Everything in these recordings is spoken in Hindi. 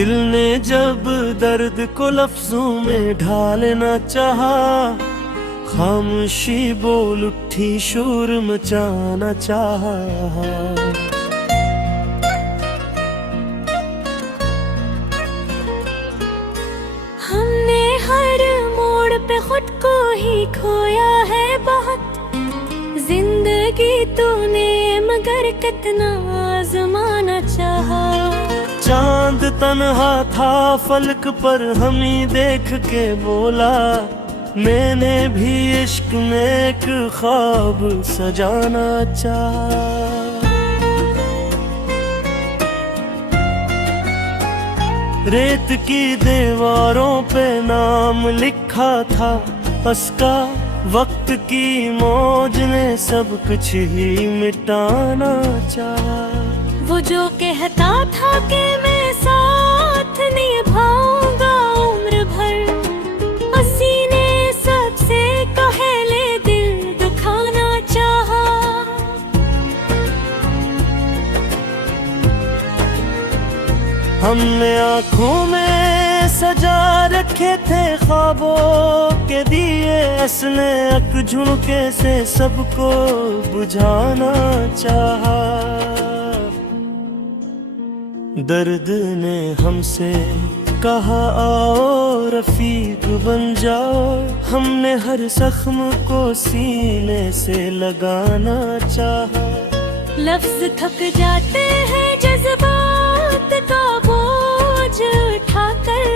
दिल ने जब दर्द को लफ्जों में ढालना चाहा, खामोशी बोल उठी शोर मचाना चाहा। हमने हर मोड़ पे खुद को ही खोया है बहुत, जिंदगी तूने मगर कितना आजमाना चाहा। चांद तन्हा था फलक पर हमी देख के बोला, मैंने भी इश्क में एक ख्वाब सजाना चाहा। रेत की दीवारों पे नाम लिखा था उसका, वक्त की मौज ने सब कुछ ही मिटाना चाहा। वो जो कहता था कि मैं साथ निभाऊंगा उम्र भर, उसी ने सबसे कहेले दिल दुखाना चाहा। हमने आँखों में सजा रखे थे ख्वाबों के दिए, असले अक झुमके से सबको बुझाना चाहा। दर्द ने हमसे कहा आओ रफीक बन जाओ, हमने हर जख्म को सीने से लगाना चाहा। लफ्ज थक जाते हैं जज्बात का बोझ उठाकर,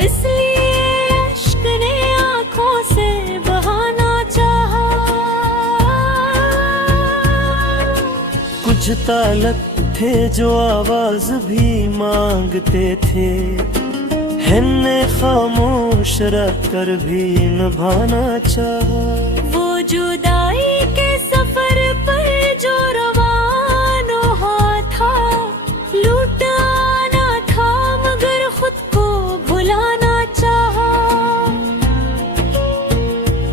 इसलिए अश्क ने आंखों से बहाना चाहा। कुछ तालक थे जो आवाज भी मांगते थे, हमने खामोश रख कर भी निभाना चाहा। वो जुदाई के सफर पर जो रवाना हुआ था, लूट आना था मगर खुद को भुलाना चाहा।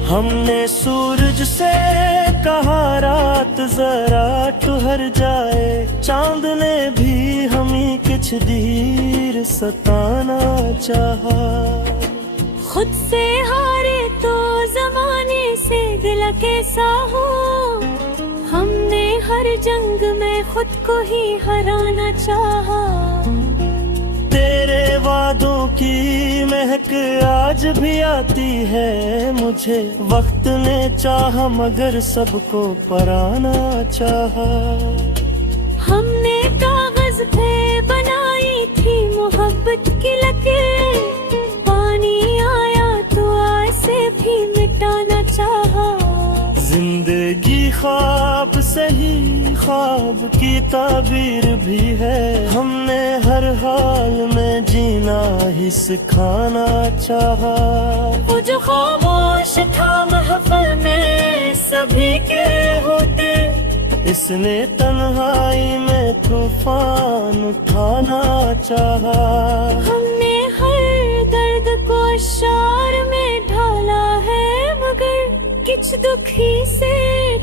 हमने सूरज से कहा रात जरा ठहर जाए, चांद ने भी हमें कुछ देर सताना चाहा। खुद से हारे तो जमाने से दिल कैसा हो, हमने हर जंग में खुद को ही हराना चाहा। तेरे वादों की महक आज भी आती है मुझे, वक्त ने चाहा मगर सबको पराना चाहा। हमने कागज पे बनाई थी मोहब्बत की लकीर, पानी आया तो आसे भी मिटाना चाहा। जिंदगी ख्वाब सही ख्वाब की ताबीर भी है, हमने हर हाल में जीना ही सिखाना चाहा। वो जो खामोश था महफिल में सभी के होते, इसने तन्हाई में तूफान उठाना चाहा। हमने हर दर्द को शार में ढाला है मगर किछ दुखी से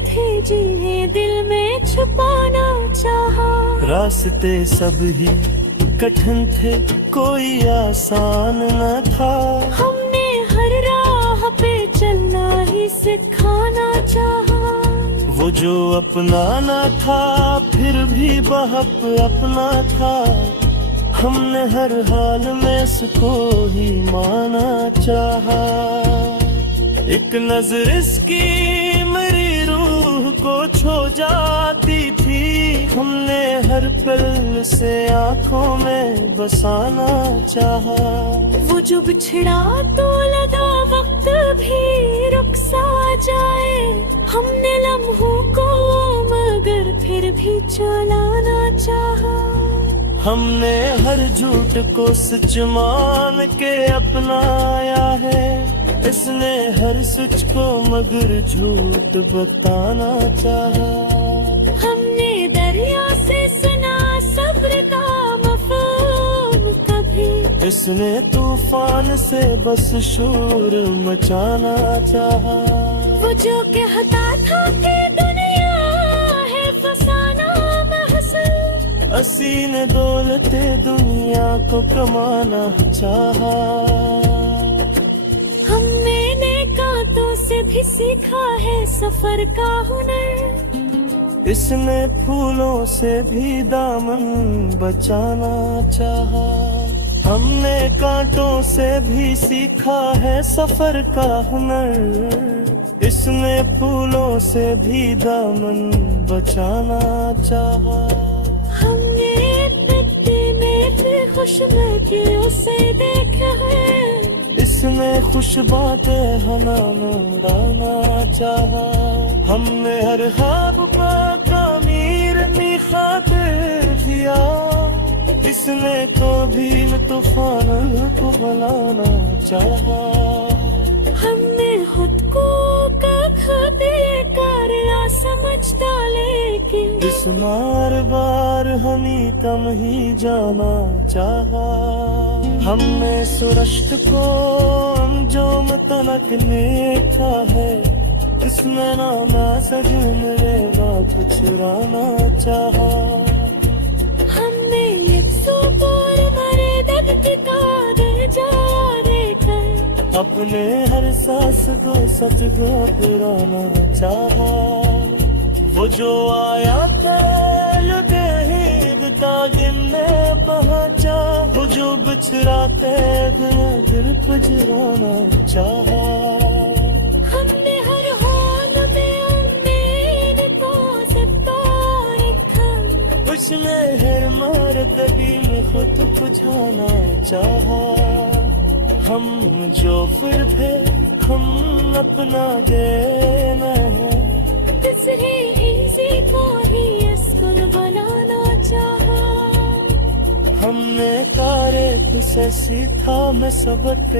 थे जिन्हें दिल में छुपाना चाहा। रास्ते सब ही कठिन थे कोई आसान न था, हमने हर राह पे चलना ही सिखाना चाहा। वो जो अपना न था फिर भी बहप अपना था, हमने हर हाल में इसको ही माना चाहा। एक नजर इसकी मेरी रूह को छू जाती थी, हमने हर पल से आंखों में बसाना चाहा। वो जो बिछड़ा तो लगा वक्त भी रुक सा जाए, हमने लम्हों को मगर फिर भी चलाना चाहा। हमने हर झूठ को सच मान के अपनाया है, इसने हर सच को मगर झूठ बताना चाहा। हमने दरिया से सुना सब्र का मफ़हूम कभी, इसने तूफान से बस शोर मचाना चाहा। वो जो कहता था कि दुनिया है फसाना महसूस, असी ने दौलते दुनिया को कमाना चाहा। हमने नेकातों से भी सीखा है सफर का हुनर, इसने फूलों से भी दामन बचाना चाहा। हमने कांटों से भी सीखा है सफर का हुनर, इसने फूलों से भी दामन बचाना चाहा। हमने मिट्टी में भी खुशनुमा से देखा है, इसने खुश बातें हमें उड़ाना चाहा। हमने हर ख्वाब पर तामीर नी खातिर दिया, इसने तो भी तूफान को बुलाना चाहा। हमने खुद को कारिया समझ डाले कि इस बार हमी तम ही जाना चाहा। हमने सुरश्त को अंजुम तनक देखा है, इसमें नाम सजन रे बाप चुराना चाहा। हमने पर मरे दर्द की तारे जा देकर अपने हर सांस को सच को पुराना चाहा। वो जो आया तेल देगा दिन में पहुंचा, वो जो बिछड़ाते दिल पुजराना चाहा। हमने हर हाल में उम्मीद को सितार रखा, उसमें हर मार गली में खुद बुझाना चाहा। हम जो फिर थे हम अपना गए नहीं, तीसरी इसी को ही अस्कुन बनाना चाहा। हमने तारीख से सीखा मैं सबक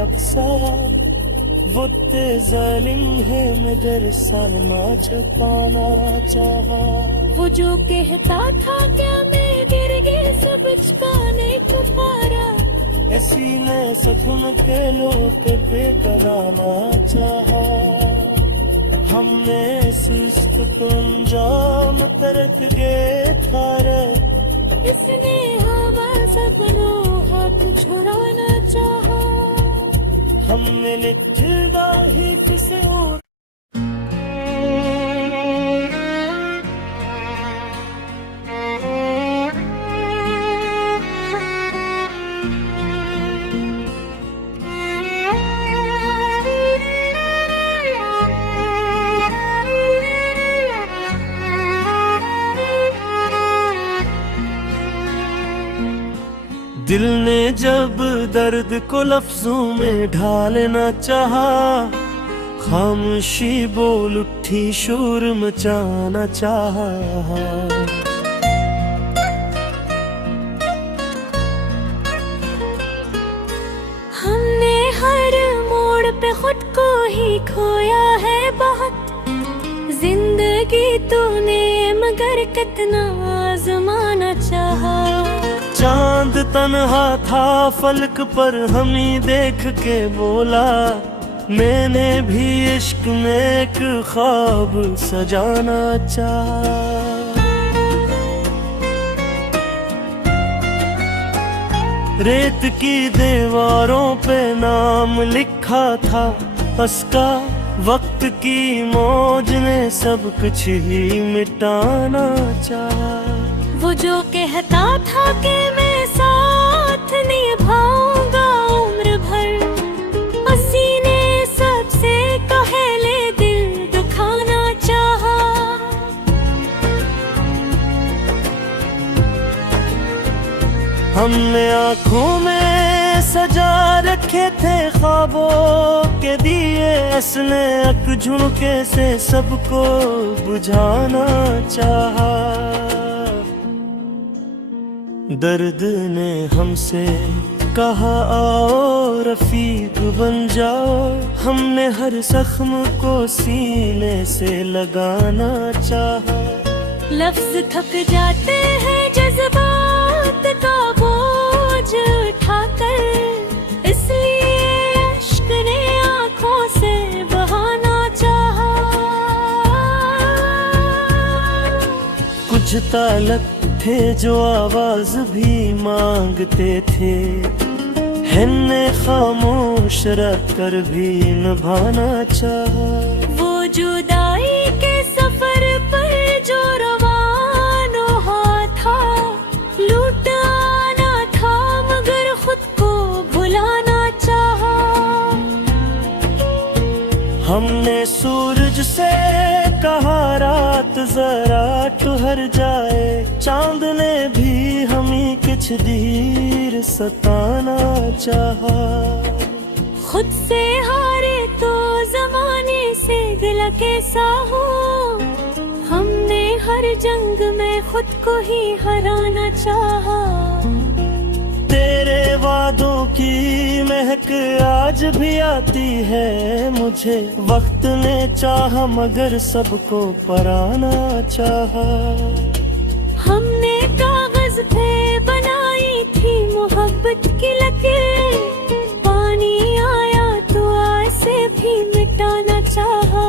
अक्सा, वो जालिम है मगर सलमा छुपाना चाहा। वो जो कहता था क्या मैं गिर गई सब चकाने को पारा, ऐसी में सपन के लोग बेकराना चाहा। हमने सुस्त तो अंजाम तरक गए थारे, इसने हम सपनों हाथ छुड़ाना चाहा। हमने लिखा ही किसे और दिल ने जब दर्द को लफ्जों में ढालना चाहा, खामोशी बोल उठी शोर मचाना चाहा। हमने हर मोड़ पे खुद को ही खोया है बहुत, जिंदगी तूने मगर कितना आजमाना चाहा। चांद तन्हा था फलक पर हमी देख के बोला, मैंने भी इश्क में एक ख्वाब सजाना चाहा। रेत की दीवारों पे नाम लिखा था उसका, वक्त की मौज ने सब कुछ ही मिटाना चाहा। वो जो कहता था कि मैं साथ निभाऊंगा उम्र भर, उसी ने सबसे पहले दिल दुखाना चाहा। हमने आँखों में सजा रखे थे ख्वाबों के दिए, इसने अक झुमके से सबको बुझाना चाहा। दर्द ने हमसे कहा आओ रफीक बन जाओ, हमने हर जख्म को सीने से लगाना चाहा। लफ्ज थक जाते हैं जज्बात का बोझ उठाकर, इसलिए अश्क ने आँखों से बहाना चाहा। कुछ ताल्लुक थे जो आवाज भी मांगते थे, हमने खामोश रख कर भी निभाना चाहा। वो जुदाई के सफर पर जो रवाना हुआ था, लुटाना था मगर खुद को भुलाना चाहा। हमने सूरज से कहा रात जरा ठहर जाए, चांद ने भी हमी कुछ देर सताना चाहा। खुद से हारे तो जमाने से दिल कैसा हो, हमने हर जंग में खुद को ही हराना चाहा। तेरे वादों की महक आज भी आती है मुझे, वक्त ने चाहा मगर सबको पराना चाहा। हमने कागज पे बनाई थी मोहब्बत की लकीर, पानी आया तो आसे भी मिटाना चाहा।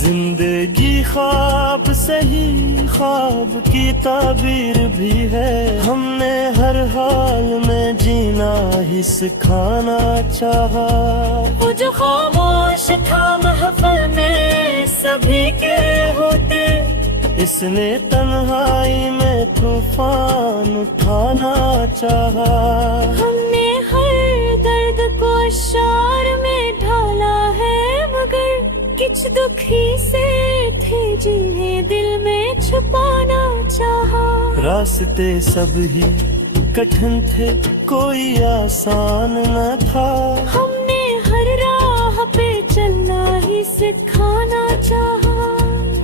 जिंदगी ख्वाब सही ख्वाब की ताबीर भी है, हमने हर हाल में जीना ही सिखाना चाहा। वो जो खामोश था महफिल में सभी के होते, इसने तन्हाई में तूफान उठाना चाहा। हमने हर दर्द को अशार में ढाला है मगर कुछ दुखी से थे जिन्हें दिल में छुपाना चाहा। रास्ते सब ही कठिन थे कोई आसान न था, हमने हर राह पे चलना ही सिखाना चाहा।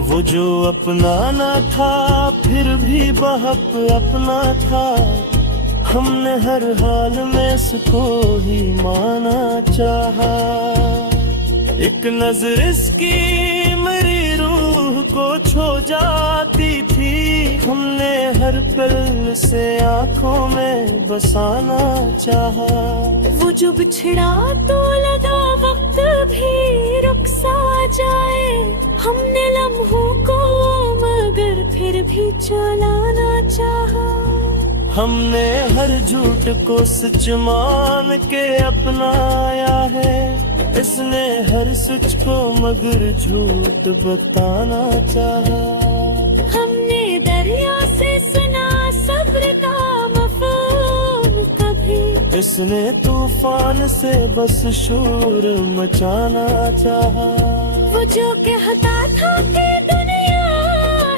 वो जो अपना न था फिर भी बहुत अपना था, हमने हर हाल में उसको ही माना चाहा। एक नजर इसकी मेरी रूह को छू जाती थी, हमने हर पल से आंखों में बसाना चाहा। वो जो बिछड़ा तो लगा वक्त भी रुक सा जाए, हमने लम्हों को मगर फिर भी चलाना चाहा। हमने हर झूठ को सच मान के अपनाया है, इसने हर सच को मगर झूठ बताना चाहा। हमने दरिया से सुना सब्र का मफ़हूम कभी, इसने तूफान से बस शोर मचाना चाहा। वो जो कहता था कि दुनिया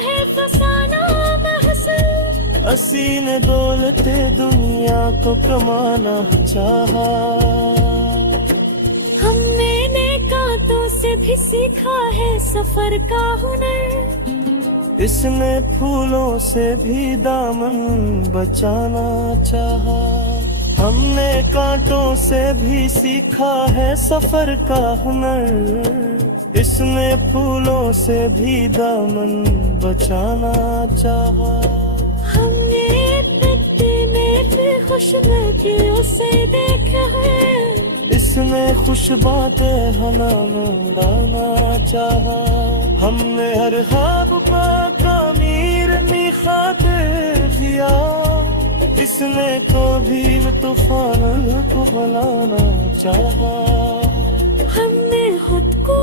है फसाना महसूस, असी ने दौलते दुनिया को कमाना चाहा। हमने नेकातों से भी सीखा है सफर का हुनर, इसने फूलों से भी दामन बचाना चाहा। हमने कांटों से भी सीखा है सफर का हुनर, इसने फूलों से भी दामन बचाना चाहा। हमने मिट्टी में भी खुशबू से देखा है, इसने खुश बातें हमें उड़ाना चाहा। हमने हर ख्वाब पर तामीर में खातिर दिया, इसने तो भी तूफान को बुलाना चाहा। हमने खुद को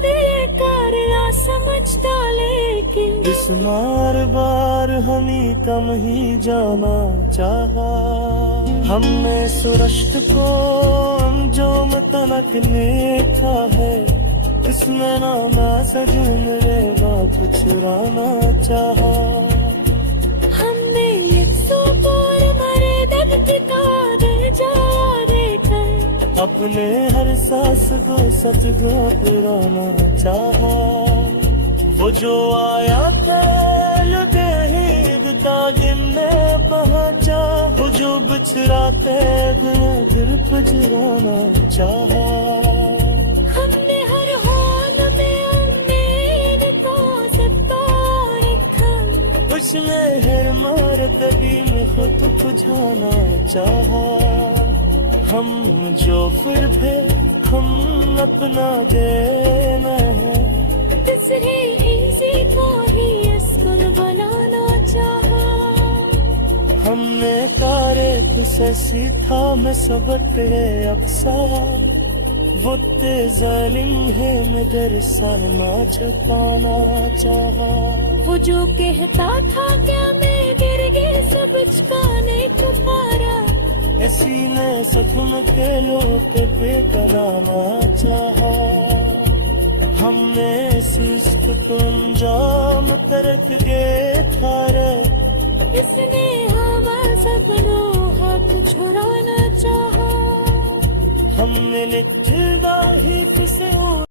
बेकार समझता लेकिन इस बार हमें कम ही जाना चाहा। हमने सुरश्त को अंजुम तनक लिखा है, इसमें नामा सजन रेना पुचराना चाहा। हमने लिप्सों पर मरे दर्द का दर्जा देकर, अपने हर सांस को सच को पुराना चाहा। वो जो आया था दिन में पहुंचा, वो जो बिछड़ाते दिल पजराना चाहा। हमने हर हाल में उम्मीद को सितारा रखा, उसमें हर मार कभी में खुद बुझाना चाहा। हम जो फिर भी हम अपना देना है, इसलिए इसी को ही अस्कुन बनाना चाहा। ऐसी था मैं सबक गए अफसर वो जालिम है मेरे साल ना छुपाना चाहा वो जो कहता था क्या मैं गिर गई सब चुकाने को पारा ऐसी ने सपन के लोग बेकराना चाहा हमने सुस्त तो अंजाम तरक गए थारे इसने हवा सपनों हाथ छुड़ाना चाहा हमने लिखदा ही तुसे